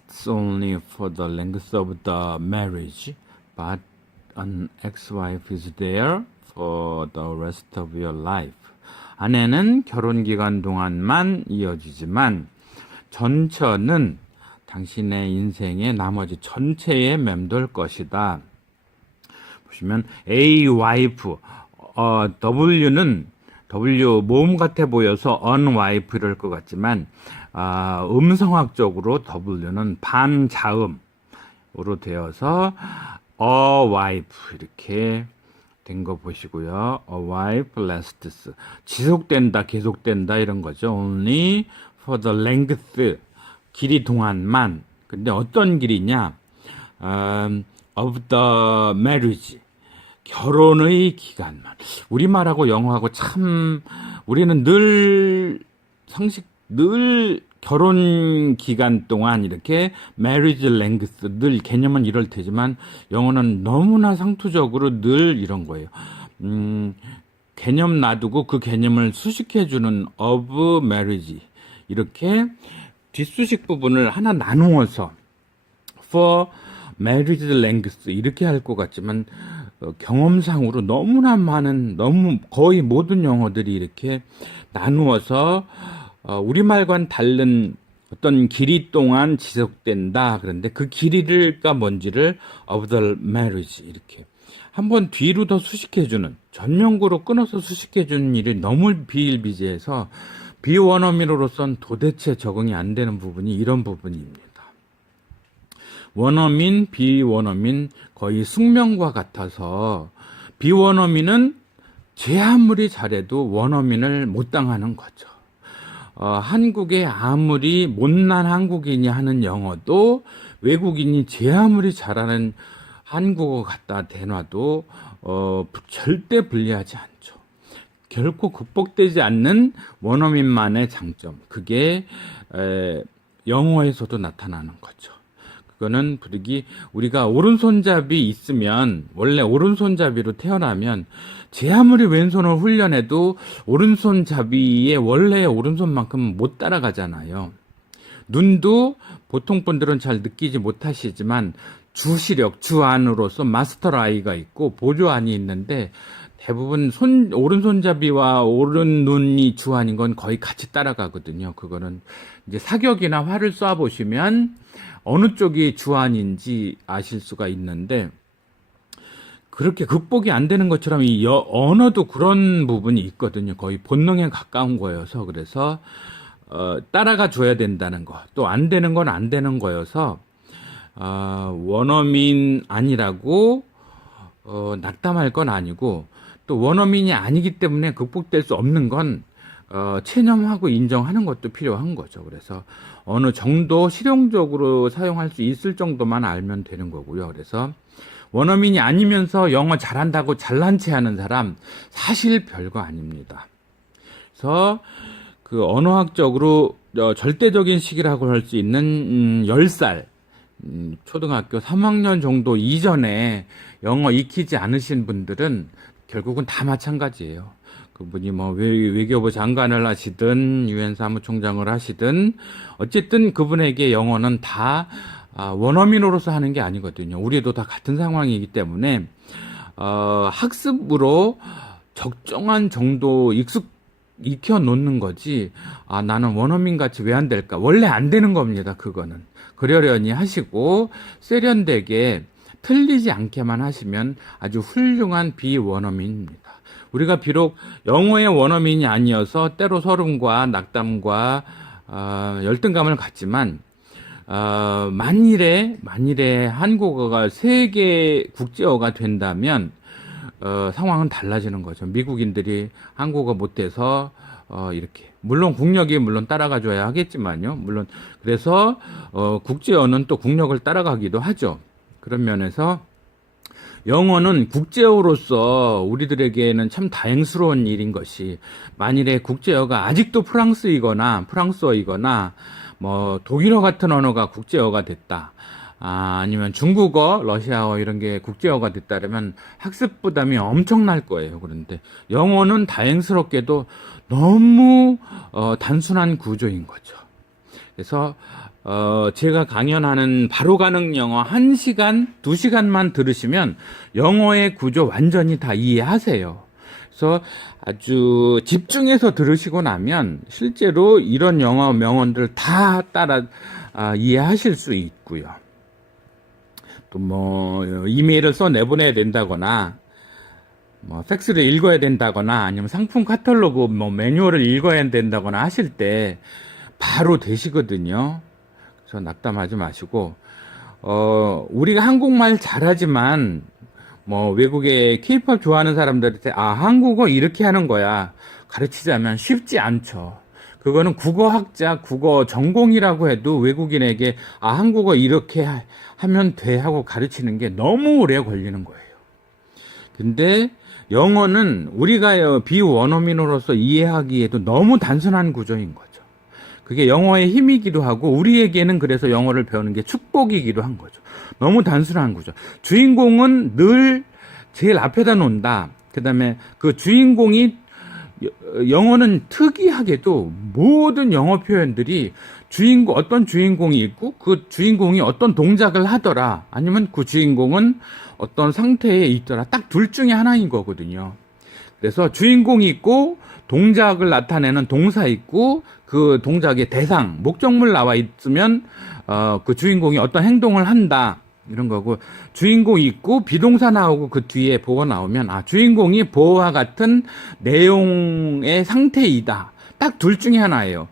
lasts only for the length of the marriage, but an ex-wife is there for the rest of your life. 아내는 결혼 기간 동안만 이어지지만 전처는 당신의 인생의 나머지 전체에 맴돌 것이다. 보시면 A wife, W는 W 모음 같아 보여서 unwife 이럴 것 같지만 음성학적으로 W는 반자음으로 되어서 a wife 이렇게 된 거 보시고요. A wife lasts 지속된다, 계속된다 이런 거죠. Only for the length 길이 동안만. 근데 어떤 길이냐? Of the marriage 결혼의 기간만. 우리말하고 영어하고 참 우리는 늘 결혼 기간 동안 이렇게 marriage length 늘 개념은 이럴 테지만 영어는 너무나 상투적으로 늘 이런 거예요. 개념 놔두고 그 개념을 수식해주는 of marriage 이렇게 뒷수식 부분을 하나 나누어서 for marriage length 이렇게 할 것 같지만 경험상으로 너무나 많은 거의 모든 영어들이 이렇게 나누어서 우리말과는 다른 어떤 길이 동안 지속된다. 그런데 그 길이가 뭔지를 of the marriage 이렇게 한번 뒤로 더 수식해주는 전면구로 끊어서 수식해주는 일이 너무 비일비재해서 비원어민으로선 도대체 적응이 안 되는 부분이 이런 부분입니다. 원어민, 비원어민 거의 숙명과 같아서 비원어민은 제 아무리 잘해도 원어민을 못 당하는 거죠. 한국에 아무리 못난 한국인이 하는 영어도 외국인이 제 아무리 잘하는 한국어 갖다 대놔도 절대 불리하지 않죠. 결코 극복되지 않는 원어민만의 장점. 그게 영어에서도 나타나는 거죠. 그거는 부득이 우리가 오른손잡이 있으면 원래 오른손잡이로 태어나면 제 아무리 왼손을 훈련해도 오른손잡이의 원래의 오른손만큼 못 따라가잖아요. 눈도 보통 분들은 잘 느끼지 못하시지만 주시력, 주안으로서 마스터 아이가 있고 보조 안이 있는데 대부분 오른손잡이와 오른눈이 주안인 건 거의 같이 따라가거든요. 그거는 이제 사격이나 활을 쏴 보시면 어느 쪽이 주안인지 아실 수가 있는데 그렇게 극복이 안 되는 것처럼 이 언어도 그런 부분이 있거든요. 거의 본능에 가까운 거여서 그래서 따라가 줘야 된다는 거. 또 안 되는 건 안 되는 거여서 원어민 아니라고 낙담할 건 아니고 또 원어민이 아니기 때문에 극복될 수 없는 건 체념하고 인정하는 것도 필요한 거죠. 그래서 어느 정도 실용적으로 사용할 수 있을 정도만 알면 되는 거고요. 그래서 원어민이 아니면서 영어 잘한다고 잘난 체 하는 사람 사실 별거 아닙니다. 그래서 그 언어학적으로 절대적인 시기라고 할 수 있는 10살 초등학교 3학년 정도 이전에 영어 익히지 않으신 분들은 결국은 다 마찬가지예요. 그분이 뭐 외교부 장관을 하시든 유엔 사무총장을 하시든 어쨌든 그분에게 영어는 다 원어민으로서 하는 게 아니거든요. 우리도 다 같은 상황이기 때문에 학습으로 적정한 정도 익혀 놓는 거지. 나는 원어민 같이 왜 안 될까? 원래 안 되는 겁니다. 그거는 그러려니 하시고 세련되게 틀리지 않게만 하시면 아주 훌륭한 비원어민입니다. 우리가 비록 영어의 원어민이 아니어서 때로 서름과 낙담과 열등감을 갖지만 만일에 한국어가 세계 국제어가 된다면 상황은 달라지는 거죠. 미국인들이 한국어 못해서 이렇게 물론 국력이 따라가 줘야 하겠지만요. 물론 그래서 국제어는 또 국력을 따라가기도 하죠. 그런 면에서 영어는 국제어로서 우리들에게는 참 다행스러운 일인 것이 만일에 국제어가 아직도 프랑스어이거나 뭐 독일어 같은 언어가 국제어가 됐다. 아니면 중국어, 러시아어 이런 게 국제어가 됐다면 학습 부담이 엄청날 거예요. 그런데 영어는 다행스럽게도 너무 단순한 구조인 거죠. 그래서 제가 강연하는 바로 가능 영어 1시간, 2시간만 들으시면 영어의 구조 완전히 다 이해하세요. 그래서 아주 집중해서 들으시고 나면 실제로 이런 영어 명언들 다 따라 이해하실 수 있고요. 또 뭐 이메일을 써 내보내야 된다거나 뭐 팩스를 읽어야 된다거나 아니면 상품 카탈로그 뭐 매뉴얼을 읽어야 된다거나 하실 때 바로 되시거든요. 그래서 낙담하지 마시고 우리가 한국말 잘하지만 뭐 외국에 케이팝 좋아하는 사람들한테 한국어 이렇게 하는 거야 가르치자면 쉽지 않죠. 그거는 국어학자, 국어 전공이라고 해도 외국인에게 한국어 이렇게 하면 돼 하고 가르치는 게 너무 오래 걸리는 거예요. 근데 영어는 우리가 비원어민으로서 이해하기에도 너무 단순한 구조인 거죠. 그게 영어의 힘이기도 하고 우리에게는 그래서 영어를 배우는 게 축복이기도 한 거죠. 너무 단순한 구조. 주인공은 늘 제일 앞에다 놓는다. 그 다음에 그 주인공이 영어는 특이하게도 모든 영어 표현들이 어떤 주인공이 있고 그 주인공이 어떤 동작을 하더라 아니면 그 주인공은 어떤 상태에 있더라 딱 둘 중에 하나인 거거든요. 그래서 주인공이 있고 동작을 나타내는 동사 있고 그 동작의 대상, 목적물 나와 있으면 그 주인공이 어떤 행동을 한다 이런 거고 주인공이 있고 비동사 나오고 그 뒤에 보어 나오면 주인공이 보어와 같은 내용의 상태이다. 딱 둘 중에 하나예요.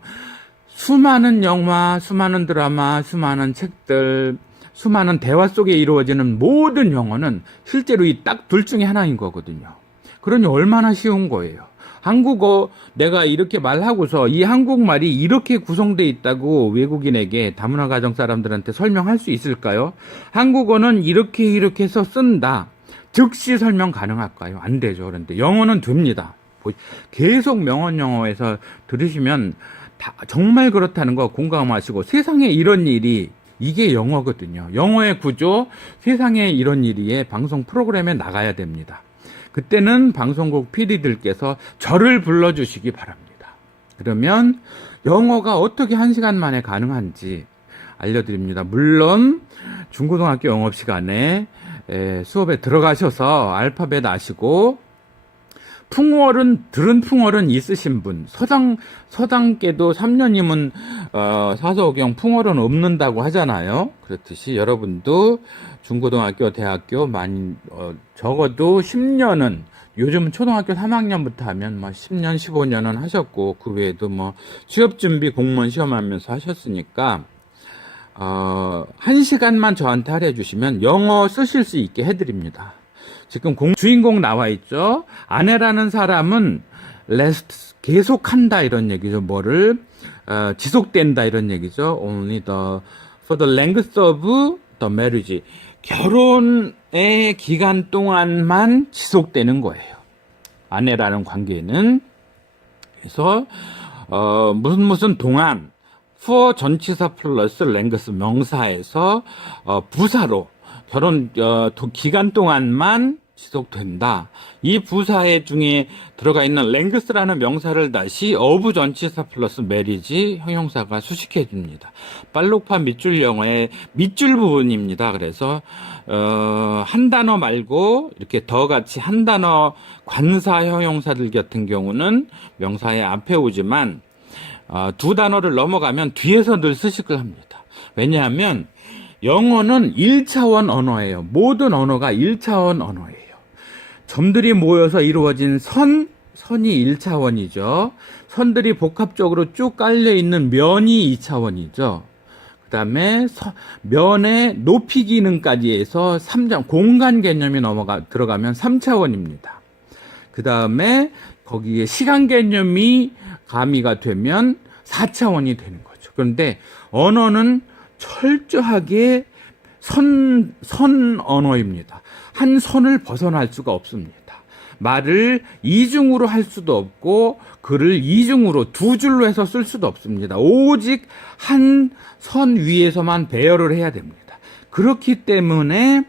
수많은 영화, 수많은 드라마, 수많은 책들, 수많은 대화 속에 이루어지는 모든 영어는 실제로 이 딱 둘 중에 하나인 거거든요. 그러니 얼마나 쉬운 거예요. 한국어 내가 이렇게 말하고서 이 한국말이 이렇게 구성되어 있다고 외국인에게 다문화 가정 사람들한테 설명할 수 있을까요? 한국어는 이렇게 해서 쓴다. 즉시 설명 가능할까요? 안 되죠. 그런데 영어는 됩니다. 계속 명언 영어에서 들으시면 정말 그렇다는 거 공감하시고 세상에 이런 일이 이게 영어거든요. 영어의 구조, 세상에 이런 일이에 방송 프로그램에 나가야 됩니다. 그때는 방송국 PD들께서 저를 불러주시기 바랍니다. 그러면 영어가 어떻게 1시간 만에 가능한지 알려드립니다. 물론 중고등학교 영업 시간에 수업에 들어가셔서 알파벳 아시고 들은 풍월은 있으신 분, 서당께도 3년이면 사서오경 풍월은 없는다고 하잖아요. 그렇듯이 여러분도 중고등학교, 대학교 적어도 10년은 요즘은 초등학교 3학년부터 하면 10년, 15년은 하셨고 그 외에도 취업준비 공무원 시험하면서 하셨으니까 1시간만 저한테 할애해 주시면 영어 쓰실 수 있게 해드립니다. 지금 주인공 나와 있죠. 아내라는 사람은 계속한다 이런 얘기죠. 지속된다 이런 얘기죠. Only for the length of the marriage. 결혼의 기간 동안만 지속되는 거예요. 아내라는 관계는. 그래서 무슨 동안 for 전치사 플러스 length 명사에서 부사로 결혼 기간 동안만 지속된다. 이 부사의 중에 들어가 있는 length라는 명사를 다시 of 전치사 플러스 marriage 형용사가 수식해 줍니다. 빨록파 밑줄 영어의 밑줄 부분입니다. 그래서 한 단어 말고 이렇게 더 같이 한 단어 관사 형용사들 같은 경우는 명사의 앞에 오지만 두 단어를 넘어가면 뒤에서 늘 수식을 합니다. 왜냐하면 영어는 1차원 언어예요. 모든 언어가 1차원 언어예요. 점들이 모여서 이루어진 선이 1차원이죠. 선들이 복합적으로 쭉 깔려있는 면이 2차원이죠. 그 다음에 면의 높이 기능까지 해서 3차, 공간 개념이 들어가면 3차원입니다. 그 다음에 거기에 시간 개념이 가미가 되면 4차원이 되는 거죠. 그런데 언어는 철저하게 선 언어입니다. 한 선을 벗어날 수가 없습니다. 말을 이중으로 할 수도 없고 글을 이중으로 두 줄로 해서 쓸 수도 없습니다. 오직 한 선 위에서만 배열을 해야 됩니다. 그렇기 때문에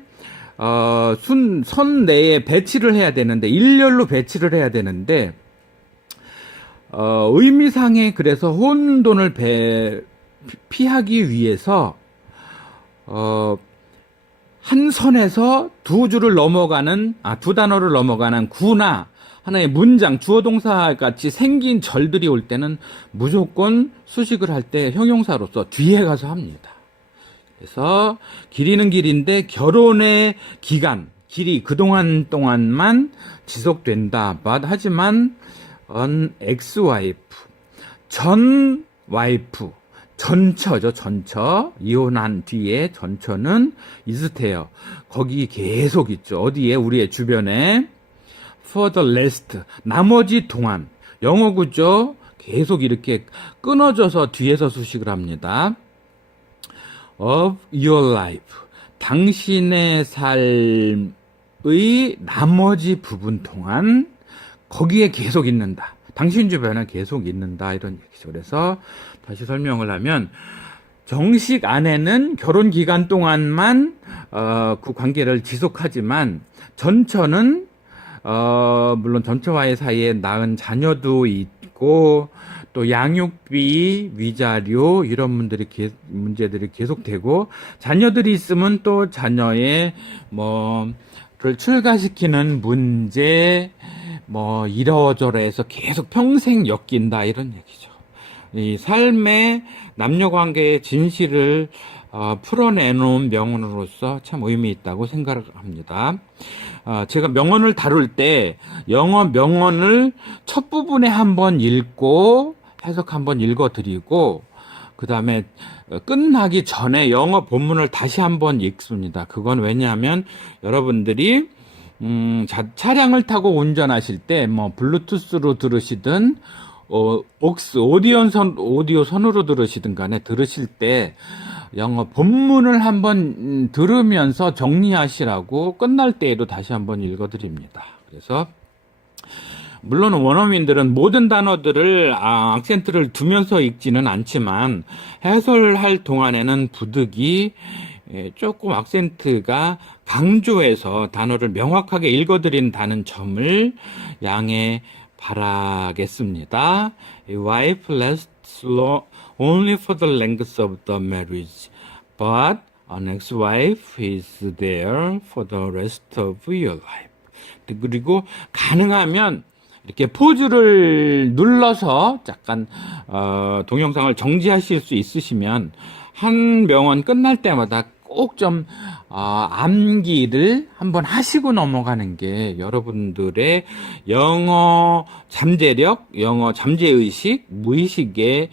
선 내에 배치를 해야 되는데 일렬로 배치를 해야 되는데 의미상에 그래서 혼돈을 피하기 위해서 한 선에서 두 줄을 넘어가는 두 단어를 넘어가는 구나 하나의 문장 주어 동사 같이 생긴 절들이 올 때는 무조건 수식을 할 때 형용사로서 뒤에 가서 합니다. 그래서 길이는 길인데 결혼의 기간 길이 그동안 동안만 지속된다. 하지만 an ex-wife 전 와이프 전처죠. 전처 이혼한 뒤에 전처는 is there 거기 계속 있죠. 어디에? 우리의 주변에 for the rest 나머지 동안 영어구죠. 계속 이렇게 끊어져서 뒤에서 수식을 합니다. of your life 당신의 삶의 나머지 부분 동안 거기에 계속 있는다. 당신 주변에 계속 있는다. 이런 얘기죠. 그래서 다시 설명을 하면 정식 아내는 결혼 기간 동안만 그 관계를 지속하지만 전처는 물론 전처와의 사이에 낳은 자녀도 있고 또 양육비, 위자료 이런 문제들이 계속되고 자녀들이 있으면 또 자녀의 를 출가시키는 문제 이러저러해서 계속 평생 엮인다 이런 얘기죠. 이 삶의 남녀관계의 진실을 풀어내놓은 명언으로서 참 의미 있다고 생각을 합니다. 제가 명언을 다룰 때 영어 명언을 첫 부분에 한번 읽고 해석 한번 읽어드리고 그 다음에 끝나기 전에 영어 본문을 다시 한번 읽습니다. 그건 왜냐하면 여러분들이 차량을 타고 운전하실 때 블루투스로 들으시든 오디오 선으로 들으시든 간에 들으실 때 영어 본문을 한번 들으면서 정리하시라고 끝날 때에도 다시 한번 읽어드립니다. 그래서 물론 원어민들은 모든 단어들을 악센트를 두면서 읽지는 않지만 해설할 동안에는 부득이 조금 악센트가 강조해서 단어를 명확하게 읽어드린다는 점을 양해 바라겠습니다. A wife lasts only for the length of the marriage, but an ex-wife is there for the rest of your life. 그리고 가능하면 이렇게 포즈를 눌러서 잠깐 동영상을 정지하실 수 있으시면 한 명언 끝날 때마다 꼭 좀 암기를 한번 하시고 넘어가는 게 여러분들의 영어 잠재력, 영어 잠재의식, 무의식에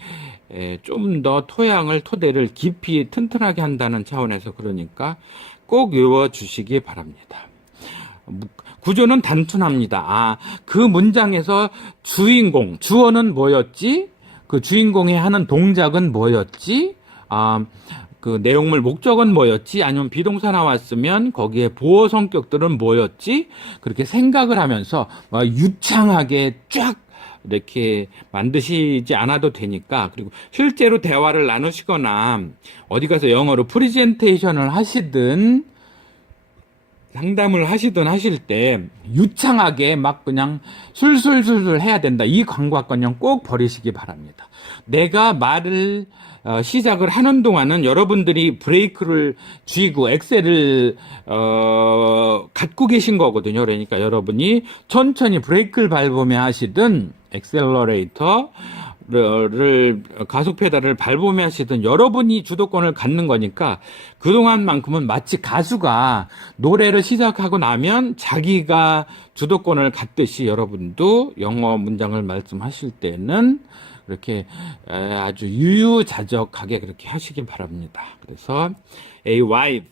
좀 더 토대를 깊이 튼튼하게 한다는 차원에서 그러니까 꼭 외워주시기 바랍니다. 구조는 단순합니다. 그 문장에서 주어는 뭐였지? 그 주인공이 하는 동작은 뭐였지? 그 내용물 목적은 뭐였지? 아니면 비동사 나왔으면 거기에 보어 성격들은 뭐였지? 그렇게 생각을 하면서 유창하게 쫙 이렇게 만드시지 않아도 되니까 그리고 실제로 대화를 나누시거나 어디 가서 영어로 프리젠테이션을 하시든 상담을 하시든 하실 때 유창하게 막 그냥 술술술술 해야 된다. 이 강박관념 꼭 버리시기 바랍니다. 내가 말을 시작을 하는 동안은 여러분들이 브레이크를 쥐고 엑셀을 갖고 계신 거거든요. 그러니까 여러분이 천천히 브레이크를 밟으며 하시든 엑셀러레이터를 가속 페달을 밟으며 하시든 여러분이 주도권을 갖는 거니까 그동안만큼은 마치 가수가 노래를 시작하고 나면 자기가 주도권을 갖듯이 여러분도 영어 문장을 말씀하실 때는 이렇게 아주 유유자적하게 그렇게 하시기 바랍니다. 그래서 A wife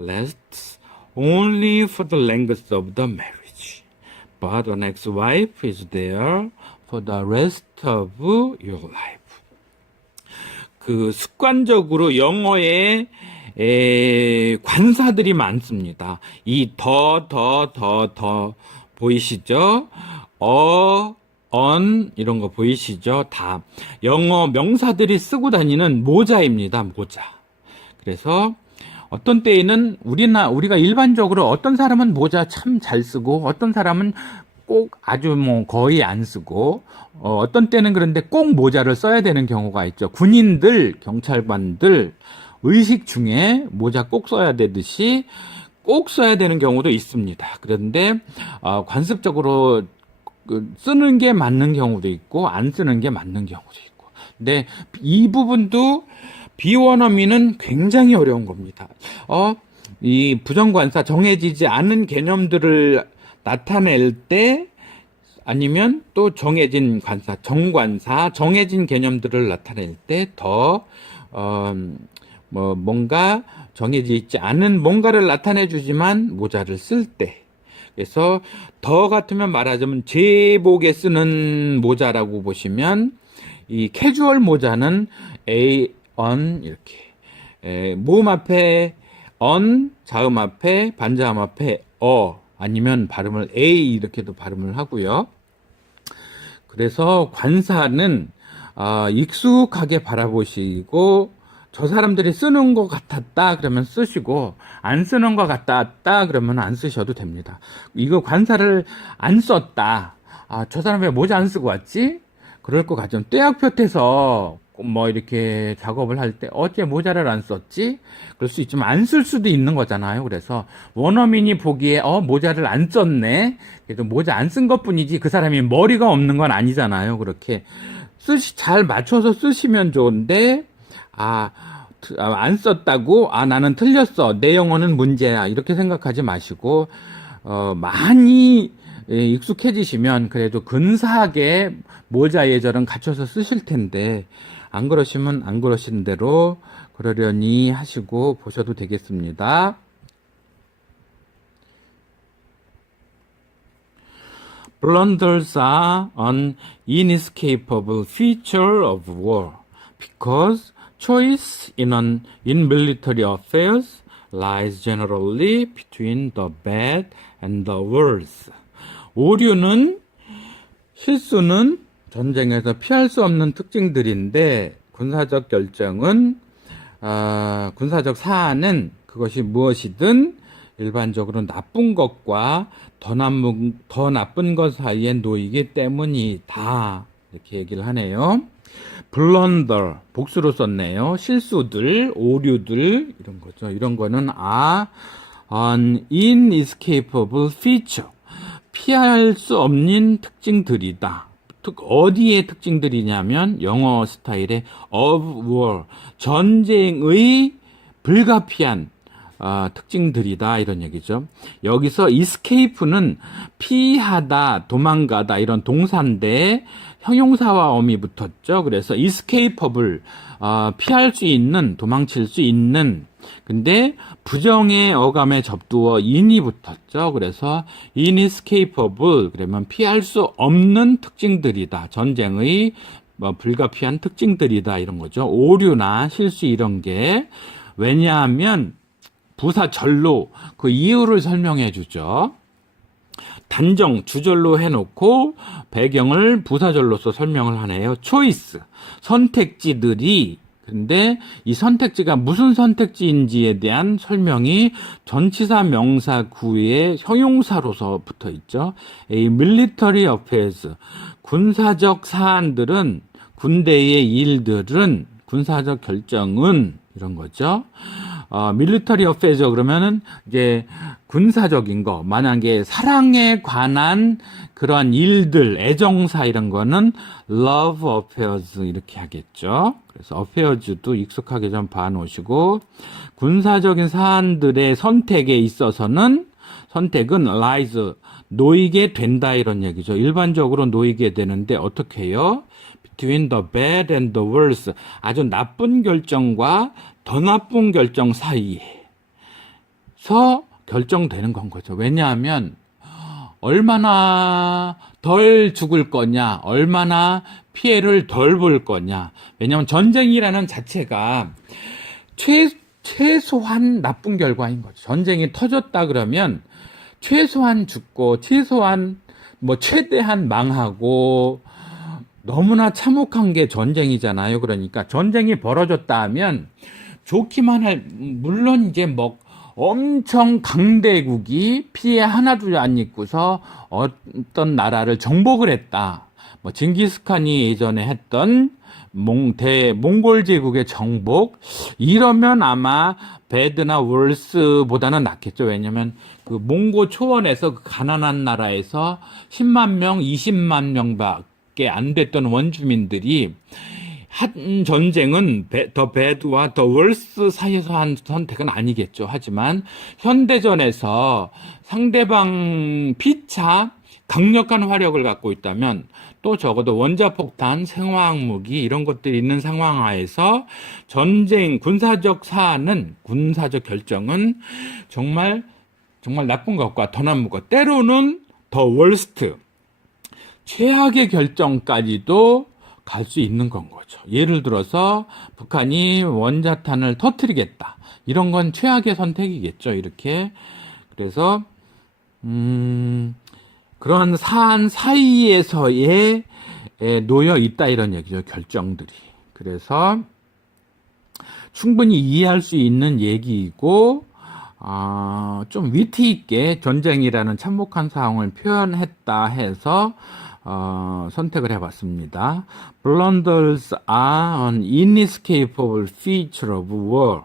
lasts only for the length of the marriage, but an ex-wife is there for the rest of your life. 그 습관적으로 영어에 관사들이 많습니다. 이 더 보이시죠? on 이런 거 보이시죠? 다 영어 명사들이 쓰고 다니는 모자입니다. 모자. 그래서 어떤 때에는 우리가 일반적으로 어떤 사람은 모자 참 잘 쓰고 어떤 사람은 꼭 아주 뭐 거의 안 쓰고 어떤 때는 그런데 꼭 모자를 써야 되는 경우가 있죠. 군인들, 경찰관들 의식 중에 모자 꼭 써야 되듯이 꼭 써야 되는 경우도 있습니다. 그런데 관습적으로 쓰는 게 맞는 경우도 있고 안 쓰는 게 맞는 경우도 있고. 근데 이 부분도 비원어민은 굉장히 어려운 겁니다. 이 부정관사, 정해지지 않은 개념들을 나타낼 때 아니면 또 정해진 관사, 정관사, 정해진 개념들을 나타낼 때 더 뭔가 정해져 있지 않은 뭔가를 나타내 주지만 모자를 쓸 때. 그래서 더 같으면 말하자면 제복에 쓰는 모자라고 보시면 이 캐주얼 모자는 A, on 이렇게 모음 앞에 on, 자음 앞에 반자음 앞에 아니면 발음을 A 이렇게도 발음을 하고요. 그래서 관사는 익숙하게 바라보시고 저 사람들이 쓰는 것 같았다 그러면 쓰시고 안 쓰는 것 같았다 그러면 안 쓰셔도 됩니다. 이거 관사를 안 썼다. 저 사람 왜 모자 안 쓰고 왔지? 그럴 것 같죠. 떼약볕에서 뭐 이렇게 작업을 할 때 어째 모자를 안 썼지? 그럴 수 있지만 안 쓸 수도 있는 거잖아요. 그래서 원어민이 보기에 모자를 안 썼네. 그래도 모자 안 쓴 것뿐이지 그 사람이 머리가 없는 건 아니잖아요. 그렇게 잘 맞춰서 쓰시면 좋은데 안 썼다고 나는 틀렸어. 내 영어는 문제야. 이렇게 생각하지 마시고 많이 익숙해지시면 그래도 근사하게 모자 예절은 갖춰서 쓰실 텐데 안 그러시면 안 그러신 대로 그러려니 하시고 보셔도 되겠습니다. Blunders are an inescapable feature of war because choice in military affairs lies generally between the bad and the worse. 오류는 실수는 전쟁에서 피할 수 없는 특징들인데 군사적 결정은 군사적 사안은 그것이 무엇이든 일반적으로 나쁜 것과 더 나쁜 것 사이에 놓이기 때문이다. 이렇게 얘기를 하네요. blunder 복수로 썼네요. 실수들, 오류들 이런 거죠. 이런 거는 an inescapable feature 피할 수 없는 특징들이다. 어디의 특징들이냐면 영어 스타일의 of war 전쟁의 불가피한 특징들이다 이런 얘기죠. 여기서 escape는 피하다, 도망가다 이런 동사인데 형용사와 어미 붙었죠. 그래서 escapable 피할 수 있는, 도망칠 수 있는. 근데 부정의 어감에 접두어 in이 붙었죠. 그래서 inescapable 그러면 피할 수 없는 특징들이다. 전쟁의 불가피한 특징들이다 이런 거죠. 오류나 실수 이런 게 왜냐하면 부사절로 그 이유를 설명해 주죠. 단정 주절로 해놓고 배경을 부사절로서 설명을 하네요. 초이스 선택지들이 근데 이 선택지가 무슨 선택지인지에 대한 설명이 전치사 명사 구에 형용사로서 붙어 있죠. A military affairs 군사적 사안들은 군대의 일들은 군사적 결정은 이런 거죠. 밀리터리 어페이저 그러면은 이제 군사적인 거 만약에 사랑에 관한 그러한 일들 애정사 이런 거는 love affairs 이렇게 하겠죠. 그래서 affairs도 익숙하게 좀 봐놓으시고 군사적인 사안들의 선택에 있어서는 선택은 lies 놓이게 된다 이런 얘기죠. 일반적으로 놓이게 되는데 어떻게 해요? Between the bad and the worse 아주 나쁜 결정과 더 나쁜 결정 사이에서 결정되는 건 거죠. 왜냐하면 얼마나 덜 죽을 거냐, 얼마나 피해를 덜 볼 거냐. 왜냐하면 전쟁이라는 자체가 최소한 나쁜 결과인 거죠. 전쟁이 터졌다 그러면 최소한 죽고 최소한 최대한 망하고 너무나 참혹한 게 전쟁이잖아요. 그러니까 전쟁이 벌어졌다 하면 좋기만 물론 이제 엄청 강대국이 피해 하나도 안 입고서 어떤 나라를 정복을 했다. 뭐 징기스칸이 예전에 했던 몽골 제국의 정복, 이러면 아마 배드나 월스보다는 낫겠죠. 왜냐면 그 몽고 초원에서 그 가난한 나라에서 10만 명, 20만 명밖에 안 됐던 원주민들이 한 전쟁은 더 배드와 더 월스 사이에서 한 선택은 아니겠죠. 하지만 현대전에서 상대방 피차 강력한 화력을 갖고 있다면, 또 적어도 원자폭탄, 생화학 무기 이런 것들이 있는 상황하에서 전쟁, 군사적 사안은, 군사적 결정은 정말 나쁜 것과 더 나쁜 것, 때로는 더 월스트, 최악의 결정까지도 갈 수 있는 건 거죠. 예를 들어서 북한이 원자탄을 터뜨리겠다. 이런 건 최악의 선택이겠죠. 이렇게. 그래서 그런 사안 사이에서의 놓여 있다, 이런 얘기죠. 결정들이. 그래서 충분히 이해할 수 있는 얘기이고, 좀 위트 있게 전쟁이라는 참혹한 상황을 표현했다 해서 선택을 해봤습니다. Blunders are an inescapable feature of war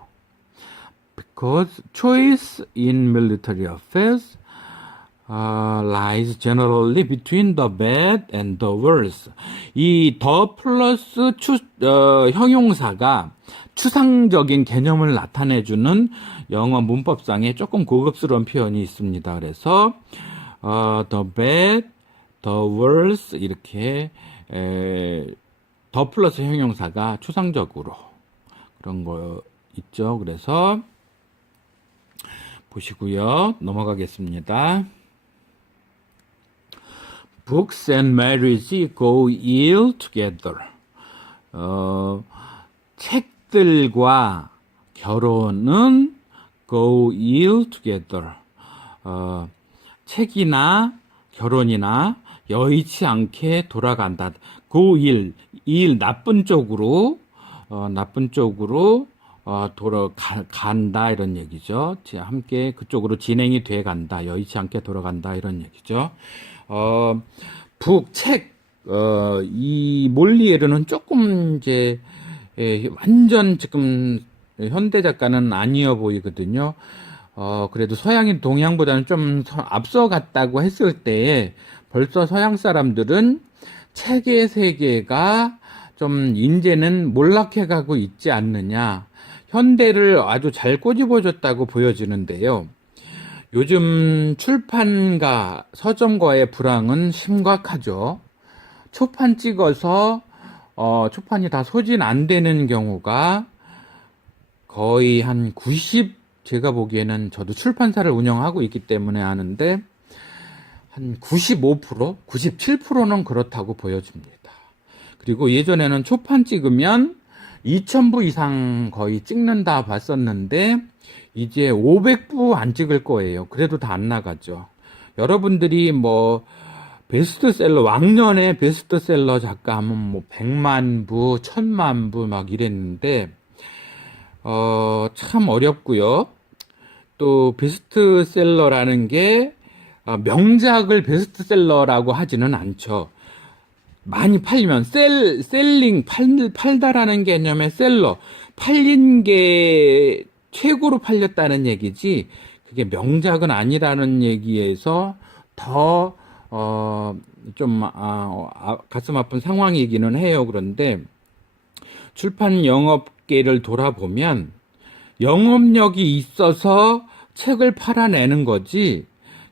because choice in military affairs lies generally between the bad and the worse. 이 더 플러스 형용사가 추상적인 개념을 나타내주는 영어 문법상에 조금 고급스러운 표현이 있습니다. 그래서 the bad, the worse, 이렇게 더 플러스 형용사가 추상적으로 그런 거 있죠. 그래서 보시고요. 넘어가겠습니다. Books and marriage go ill together. 책들과 결혼은 go ill together. 책이나 결혼이나 여의치 않게 돌아간다. go ill, 나쁜 쪽으로 돌아간다, 이런 얘기죠. 함께 그쪽으로 진행이 돼 간다. 여의치 않게 돌아간다, 이런 얘기죠. 책, 이 몰리에르는 조금 이제, 완전 지금 현대 작가는 아니어 보이거든요. 그래도 서양이 동양보다는 좀 앞서갔다고 했을 때 벌써 서양 사람들은 책의 세계가 좀 이제는 몰락해 가고 있지 않느냐. 현대를 아주 잘 꼬집어줬다고 보여지는데요. 요즘 출판가, 서점가의 불황은 심각하죠. 초판 찍어서 초판이 다 소진 안 되는 경우가 거의 한 90, 제가 보기에는 저도 출판사를 운영하고 있기 때문에 아는데 한 95%, 97%는 그렇다고 보여집니다. 그리고 예전에는 초판 찍으면 2,000부 이상 거의 찍는다 봤었는데 이제 500부 안 찍을 거예요. 그래도 다 안 나가죠. 여러분들이 뭐 베스트셀러, 왕년에 베스트셀러 작가 하면 뭐 100만 부, 1000만 부 막 이랬는데 참 어렵고요. 또 베스트셀러라는 게 명작을 베스트셀러라고 하지는 않죠. 많이 팔리면 셀링, 팔다라는 개념의 셀러, 팔린 게 최고로 팔렸다는 얘기지 그게 명작은 아니라는 얘기에서 더 좀 가슴 아픈 상황이기는 해요. 그런데 출판 영업계를 돌아보면 영업력이 있어서 책을 팔아내는 거지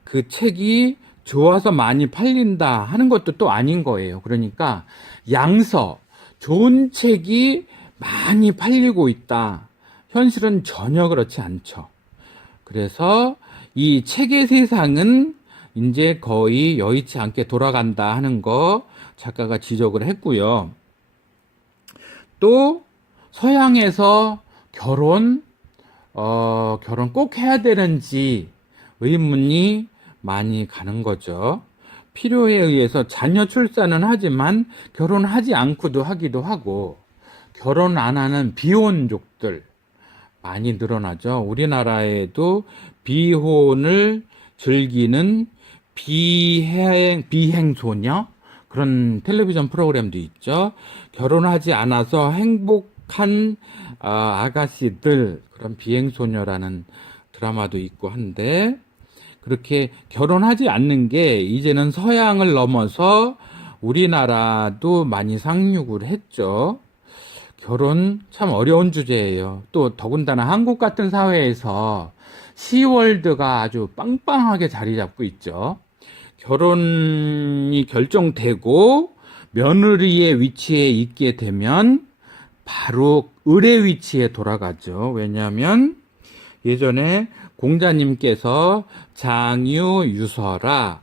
그 책이 좋아서 많이 팔린다 하는 것도 또 아닌 거예요. 그러니까 양서, 좋은 책이 많이 팔리고 있다. 현실은 전혀 그렇지 않죠. 그래서 이 책의 세상은 이제 거의 여의치 않게 돌아간다 하는 거 작가가 지적을 했고요. 또 서양에서 결혼 꼭 해야 되는지 의문이 많이 가는 거죠. 필요에 의해서 자녀 출산은 하지만 결혼하지 않고도 하기도 하고 결혼 안 하는 비혼족들 많이 늘어나죠. 우리나라에도 비혼을 즐기는 비행소녀? 그런 텔레비전 프로그램도 있죠. 결혼하지 않아서 행복한 아가씨들, 그런 비행소녀라는 드라마도 있고 한데, 그렇게 결혼하지 않는 게 이제는 서양을 넘어서 우리나라도 많이 상륙을 했죠. 결혼 참 어려운 주제예요. 또 더군다나 한국 같은 사회에서 시월드가 아주 빵빵하게 자리 잡고 있죠. 결혼이 결정되고 며느리의 위치에 있게 되면 바로 을의 위치에 돌아가죠. 왜냐하면 예전에 공자님께서 장유 유서라,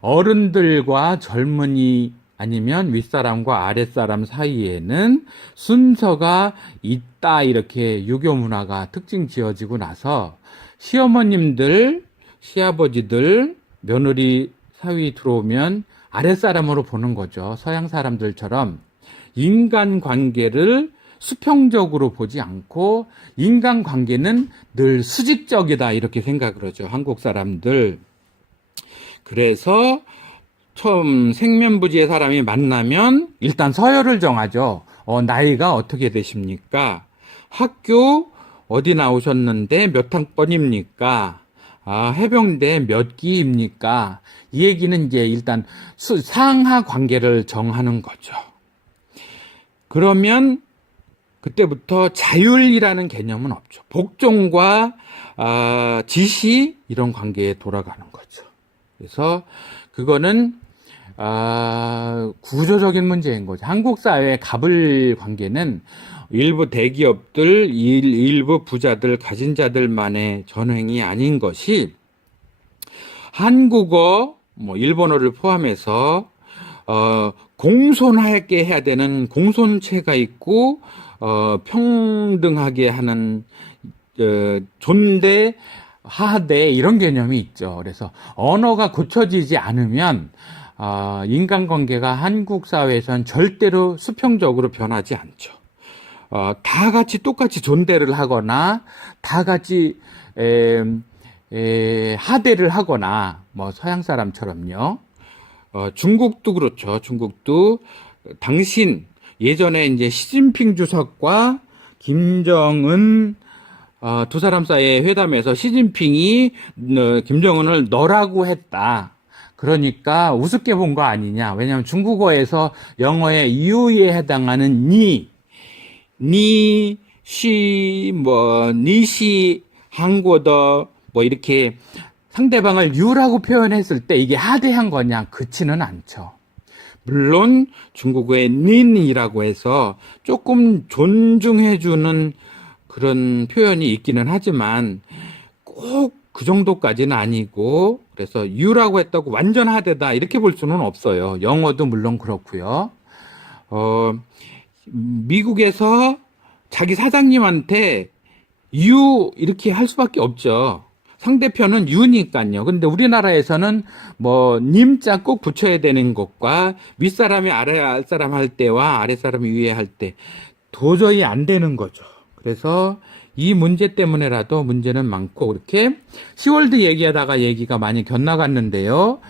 어른들과 젊은이 아니면 윗사람과 아랫사람 사이에는 순서가 있다, 이렇게 유교 문화가 특징 지어지고 나서 시어머님들, 시아버지들, 며느리 사위 들어오면 아랫사람으로 보는 거죠. 서양 사람들처럼 인간관계를 수평적으로 보지 않고 인간관계는 늘 수직적이다, 이렇게 생각을 하죠. 한국 사람들. 그래서 처음 생면부지의 사람이 만나면 일단 서열을 정하죠. 나이가 어떻게 되십니까? 학교 어디 나오셨는데 몇 학번입니까? 해병대 몇 기입니까? 이 얘기는 이제 일단 상하 관계를 정하는 거죠. 그러면 그때부터 자율이라는 개념은 없죠. 복종과 지시, 이런 관계에 돌아가는 거죠. 그래서 그거는 구조적인 문제인 거죠. 한국 사회의 갑을 관계는 일부 대기업들, 일부 부자들, 가진 자들만의 전횡이 아닌 것이 한국어, 일본어를 포함해서 공손하게 해야 되는 공손체가 있고 평등하게 하는 존대, 하대, 이런 개념이 있죠. 그래서 언어가 고쳐지지 않으면 인간관계가 한국 사회에선 절대로 수평적으로 변하지 않죠. 다 같이 똑같이 존대를 하거나 다 같이 하대를 하거나, 서양 사람처럼요. 중국도 그렇죠. 중국도 당신, 예전에 이제 시진핑 주석과 김정은 두 사람 사이의 회담에서 시진핑이 김정은을 너라고 했다. 그러니까 우습게 본 거 아니냐. 왜냐하면 중국어에서 영어의 유에 해당하는 니시, 한국어 이렇게 상대방을 유라고 표현했을 때 이게 하대한 거냐? 그렇지는 않죠. 물론 중국어의 닌이라고 해서 조금 존중해주는 그런 표현이 있기는 하지만 꼭 그 정도까지는 아니고, 그래서 유라고 했다고 완전 하대다, 이렇게 볼 수는 없어요. 영어도 물론 그렇고요. 미국에서 자기 사장님한테 유 이렇게 할 수밖에 없죠. 상대편은 유니까요. 근데 우리나라에서는 님자 꼭 붙여야 되는 것과 윗사람이 아랫사람 할 때와 아랫사람이 위에 할 때 도저히 안 되는 거죠. 그래서 이 문제 때문에라도 문제는 많고, 이렇게 시월드 얘기하다가 얘기가 많이 곁나갔는데요.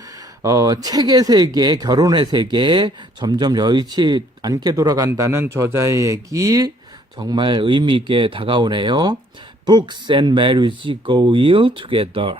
책의 세계, 결혼의 세계, 점점 여의치 않게 돌아간다는 저자의 얘기 정말 의미 있게 다가오네요. Books and marriage go ill together.